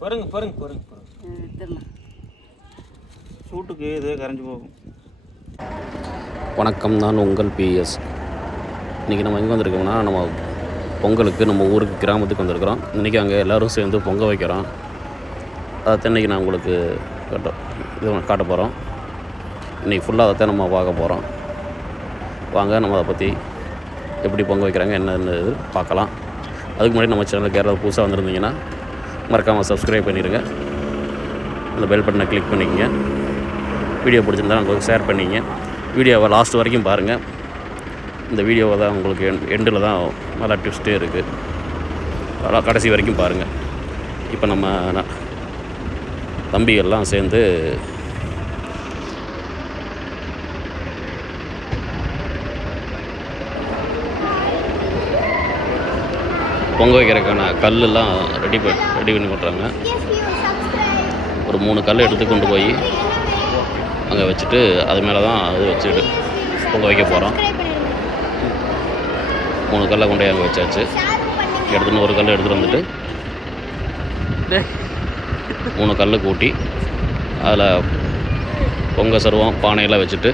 பாருங்க பாருங்க பாருங்க பாருங்க. சூட்டுக்கு இது கரைஞ்சி போகும். வணக்கம் நான் உங்கள் பிஎஸ் இன்றைக்கி நம்ம எங்கே வந்திருக்கோம்னா நம்ம பொங்கலுக்கு நம்ம ஊருக்கு கிராமத்துக்கு வந்திருக்கிறோம். இன்றைக்கி அங்கே எல்லோரும் சேர்ந்து பொங்க வைக்கிறோம். அதை இன்றைக்கி நான் உங்களுக்கு காட்ட இது காட்ட போகிறோம் இன்றைக்கி ஃபுல்லாக அதை நம்ம பார்க்க போகிறோம் வாங்க நம்ம அதை பற்றி எப்படி பொங்க வைக்கிறாங்க என்னென்ன இது பார்க்கலாம். அதுக்கு முன்னாடி நம்ம சேனலுக்கு யாராவது புதுசாக வந்திருந்தீங்கன்னா மறக்காமல் சப்ஸ்கிரைப் பண்ணிடுங்க அந்த பெல் பட்டனை கிளிக் பண்ணிக்கோங்க. வீடியோ பிடிச்சிருந்தா உங்களுக்கு ஷேர் பண்ணிங்க வீடியோவை லாஸ்ட் வரைக்கும் பாருங்கள் இந்த வீடியோவை தான் உங்களுக்கு எண்டில் தான் நல்லா ட்விஸ்ட்டே இருக்குது அதெல்லாம் கடைசி வரைக்கும் பாருங்கள் இப்போ நம்ம தம்பிகள்லாம் சேர்ந்து பொங்க வைக்கிறதுக்கான கல்லெல்லாம் ரெடி ப ரெடி பண்ணி பண்ணுறாங்க ஒரு மூணு கல் எடுத்து கொண்டு போய் அங்கே வச்சுட்டு அது மேலே தான் அது வச்சுட்டு பொங்க வைக்க போகிறோம் மூணு கல்லை கொண்டு அங்கே வச்சாச்சு. எடுத்துன்னு ஒரு கல் எடுத்துகிட்டு வந்துட்டு மூணு கல் கூட்டி அதில் பொங்க சருவம் பானையெல்லாம் வச்சுட்டு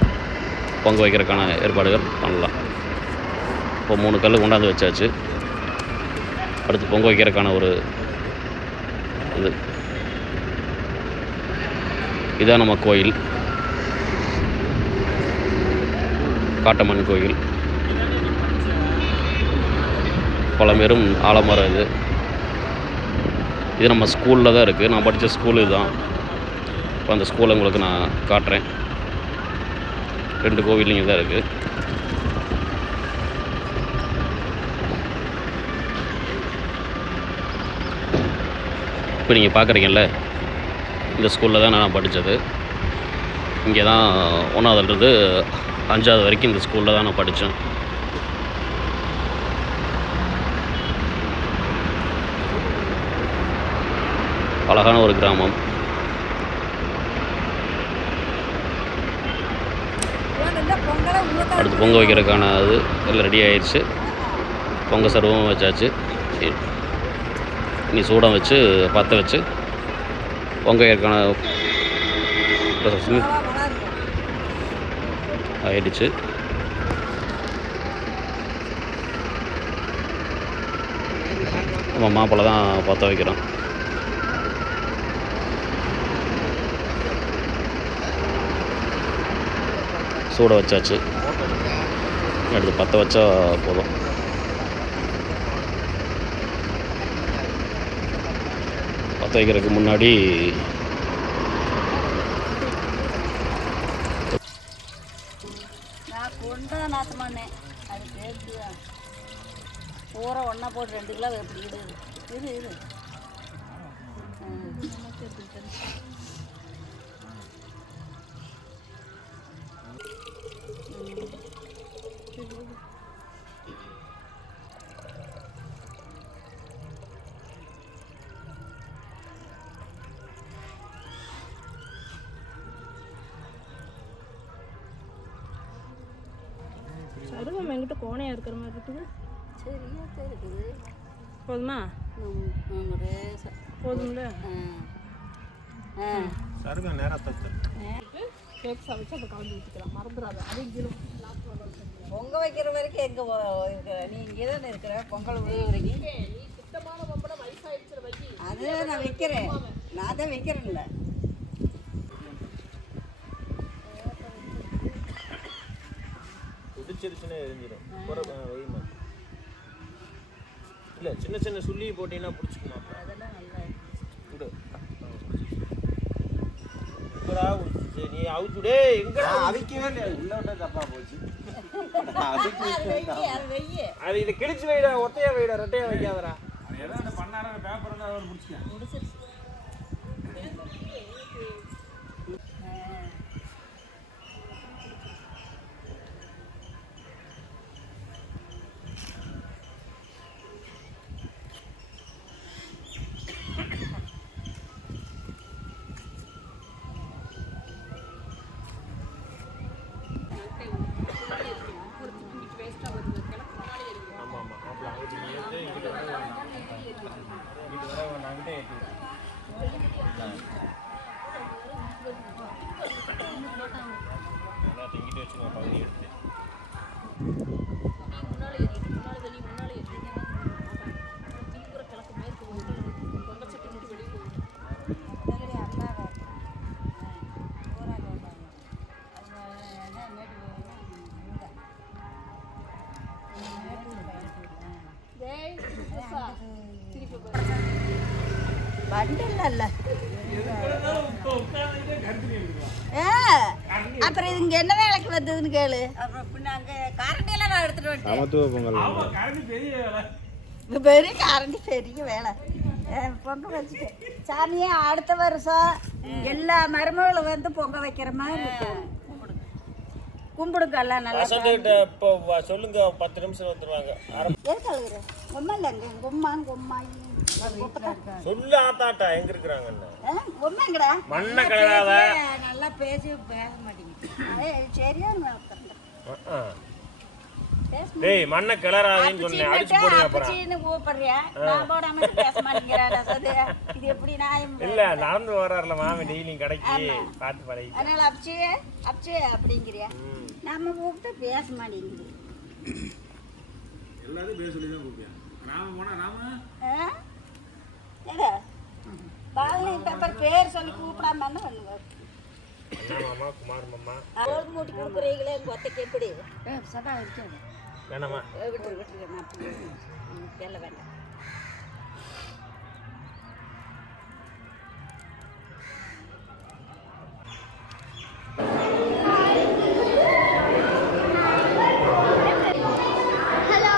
பொங்க வைக்கிறதுக்கான ஏற்பாடுகள் பண்ணலாம். இப்போ மூணு கல் கொண்டாந்து வச்சாச்சு. அடுத்து பொங்க வைக்கிறதுக்கான ஒரு இது. இதான் நம்ம கோயில். காட்டம்மன் கோயில். பழம்பெரும் ஆலமரம் இது. இது நம்ம ஸ்கூலில் தான் இருக்குது நான் படித்த ஸ்கூல் இதுதான். இப்போ அந்த ஸ்கூலை உங்களுக்கு நான் காட்டுறேன். ரெண்டு கோவில் இங்கே தான் இருக்குது இப்போ நீங்கள் பார்க்குறீங்கல்ல இந்த ஸ்கூலில் தான் நான் படித்தது இங்கே தான் ஒன்றாவதுலேருந்து அஞ்சாவது வரைக்கும் இந்த ஸ்கூலில் தான் நான் படித்தேன் அழகான ஒரு கிராமம். அடுத்து பொங்க வைக்கிறதுக்கான இது எல்லாம் ரெடி ஆயிடுச்சு பொங்க சர்வம் வச்சாச்சு. இனி சூடம் வச்சு பற்ற வச்சு பொங்க வைக்கிறதுக்கான ஆயிடுச்சு. நம்ம மாப்பிள்ளை தான் பற்ற வைக்கிறோம். சூட வச்சாச்சு. அடுத்து பற்ற வச்சா போதும். பற்ற வைக்கிறதுக்கு முன்னாடி நான் கொண்டா நாத்தமானே அது கேட்குதா பூரா ஒன்றா போட்டு ரெண்டு கிலோ எப்படி இரு இரு இரு சருவம் என்கிட்ட கோணையாக இருக்கிற மாதிரி இருக்குது சரியா இருக்குது போதுமா. போதும்ல? சருங்க நேரம் தச்சு கேக் சமைச்சு அதை கலந்து ஊற்றிக்கலாம் மறந்துடாத. அதே கீழே பொங்க வைக்கிற வரைக்கும் எங்கே இருக்கிற? நீ இங்கே தானே இருக்கிற? பொங்கல் விழுகுறீங்க அது நான் வைக்கிறேன். நான் தான் வைக்கிறேன்ல. பிடிச்சிருச்சுன்னா எரிஞ்சிடும் போகிற வைமா இல்லை சின்ன சின்ன சுள்ளி போட்டிங்கன்னா பிடிச்சிக்குமா? அதெல்லாம் நல்லா விடு? நீ அவுச்சுடே எங்கடா அவிக்கவே இல்லை உள்ள விட்டா தப்பா போச்சு. அது இதை கிழிச்சு வைடா ஒத்தையா வைடா ரெட்டையா வைக்காதடா. முடிச்சிருச்சு. ஆமாம் ஆமாம். அப்படி அங்கிட்டு நீ ஏற்று இங்கிட்டு வர எடுத்து அப்புறம் இங்க என்ன வேலைக்கு வந்ததுன்னு கேளு. அப்புறம் பின்ன அங்க கரண்டி எல்லாம் நான் எடுத்துட்டு வந்துட்டேன். இது பெரிய கரண்டி பெரிய வேலை. பொங்க வச்சுட்டேன் சாமியே அடுத்த வருஷம் எல்லா மருமகளும் வந்து பொங்க வைக்கிற மாதிரி. கும்பிடுங்க. எல்லாம் நல்லா இப்போ சொல்லுங்க பத்து நிமிஷம் வந்துருவாங்க. எதுக்கு அழுகுற? உண்மை இல்லைங்க உம்மான் உம்மாய் சொல்லு ஆத்தாட்டா எங்க இருக்கிறாங்கன்னு உண்மைங்கடா மண்ணை கிளறாத. நல்லா பேசி பேச மாட்டேங்குது சரியான. டேய் மண்ணை கிளறாதேன்னு சொன்னேன் அடிச்சு போடுங்க அப்புறம் கூப்பிடுறியா? நான் போடாம பேச மாட்டேங்கிறாடா. இது எப்படி நியாயம்? இல்ல நடந்து வர்றாருல மாமி டெய்லியும் கடைக்கு பார்த்து பழகி அதனால அப்பச்சி, அப்பச்சி அப்படிங்கிறியா? நம்ம கூப்பிட்டா பேச மாட்டேங்குது. எல்லாரும் சொல்லி தான் கூப்பிடுவேன் ராம போனா ராம? ஏங்க, பாலனி பேப்பர் பேர் சொல்லி கூப்பிடாம பண்ணுங்க? மாமா குமார் மாமா அவளுக்கு மூட்டி கொடுக்குறீங்களே, உங்க ஒத்தைக்கு எப்படி? வேணாமா ஏ, விட்டுரு, விட்டுரு, நான் வேண்டாம். ஹலோ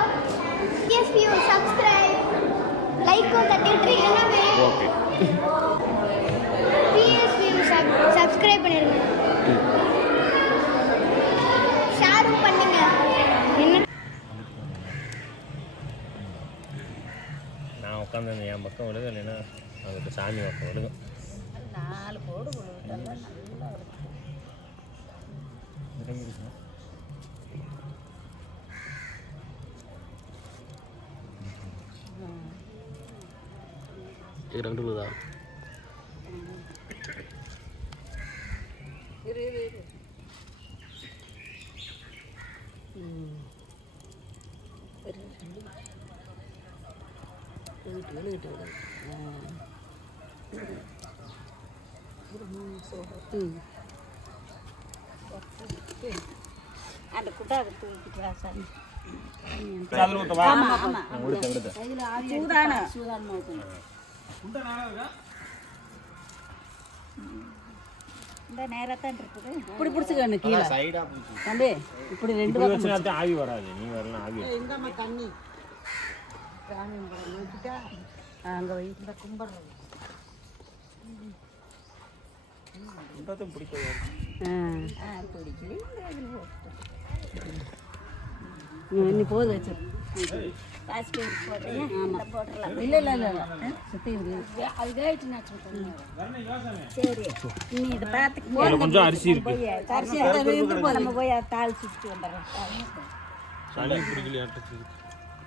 எஸ் யூ சப்ஸ்கிரைப் லைக்கும் தட்டிவிட்டுருக்கீங்கன்னா ஓகே பிஎஸ் வியூ சப்ஸ்கிரைப் பண்ணிருங்க ஷேரும் பண்ணுங்க என்ன நான் உட்காந்து என் பக்கம் விழுக இல்லைன்னா அவங்களுக்கு சாமி பக்கம் விழுகும் நாலு போடு விழுவிட்டாங்க நல்லா இருக்கும் இது ரெண்டு விழுதா இரு இரு இழுட்டு, இழுட்டு, அந்த குட்டாவை தூக்கிட்டு வா சாமி சூதான சூதான இந்த நேரத்தான் இருக்குது இப்படி பிடிச்சிக்கண்ணு கீழே சைடா தம்பி இப்படி ரெண்டு இப்படி ஆவி வராது நீ வரலாம் ஆவி தண்ணி சாமி அங்கே வை இந்த கும்பிட்றது குண்டத்தும் பிடிக்காது இன்னி போது வச்சு இல்லை இல்லை இல்லை சுற்றி இருக்கு அது சரி. நீ இதை இதுல கொஞ்சம் அரிசி இருக்கு. அரிசி நம்ம போய் அதை தாளிச்சுட்டு வந்துடுறோம்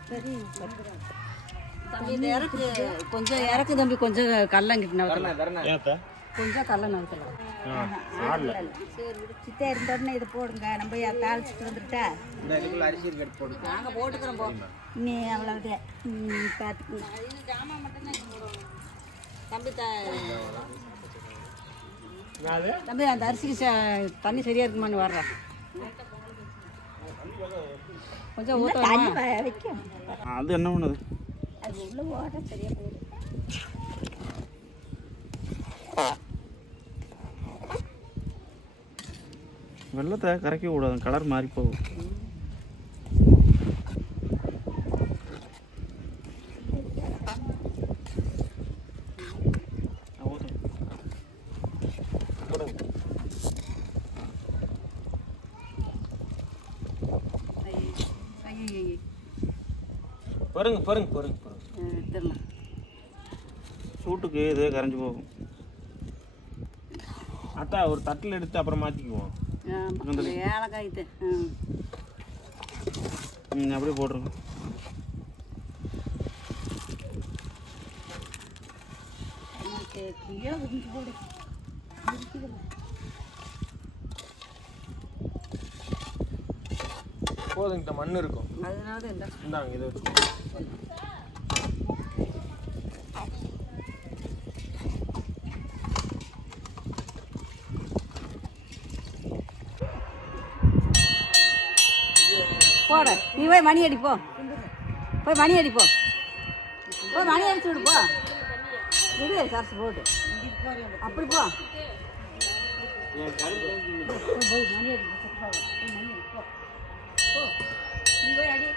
சரி. தம்பி இந்த இறக்கு கொஞ்சம் இறக்கு தம்பி கொஞ்சம் கல்லங்கிட்டு நவுத்தலாம். கொஞ்சம் கல்ல நவுத்தலாம். சித்தா இருந்த உடனே இதை போடுங்க. நம்ம தாளிச்சுட்டு வந்துட்டா? அரிசி இருக்கு எடுத்து போடு நாங்கள் போட்டுக்கிறோம் போ. நீ அவ்வளோதான் நீ பார்த்துக்கணும் தம்பி த தம்பி அந்த அரிசிக்கு ச- தண்ணி சரியா இருக்குமான்னு வர்றேன் கொஞ்சம் அது என்ன பண்ணுது? அது உள்ள ஓட சரியா போயிடும் வெள்ளத்தை கரைக்க கூடாது கலர் மாறி போகும். பாருங்க பாருங்க பாருங்க எடுத்துடலாம் சூட்டுக்கு இது கரைஞ்சு போகும். அத்தா ஒரு தட்டில் எடுத்து அப்புறம் மாற்றிக்குவோம் ஏலக்காய் ம் அப்படியே போட்டுருங்க. போதுங்கிட்ட மண் இருக்கும். அதனால தான் இந்த இந்தாங்க இது போட. நீ போய் மணி அடிப்போ போய் மணி அடிப்போ போய் மணி அடிச்சு விடு போ. விடு சரசு போட்டு. அப்படி போ. போய் மணி அடி போ. நீ போய் அடி.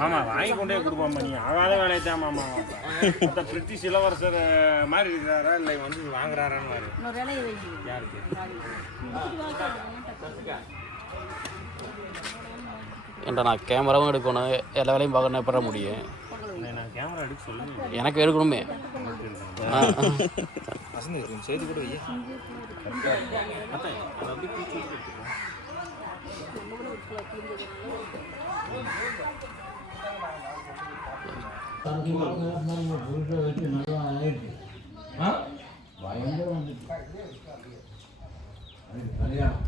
மாமா வாங்கி கொண்டே கொடுப்போம் நீ ஆகாத வேலையை தான் மாமா. மற்ற பிரிட்டிஷ் இளவரசர் மாதிரி இருக்கிறாரா இல்லை வந்து வாங்குறாரான்னு யாருக்கு? ஏன்டா நான் கேமராவும் எடுக்கணும். எல்லா வேலையும் பார்க்கணும் எப்பட முடியும்? எனக்கு எடுக்கணுமே. செய்தி கூட ஐயா அதை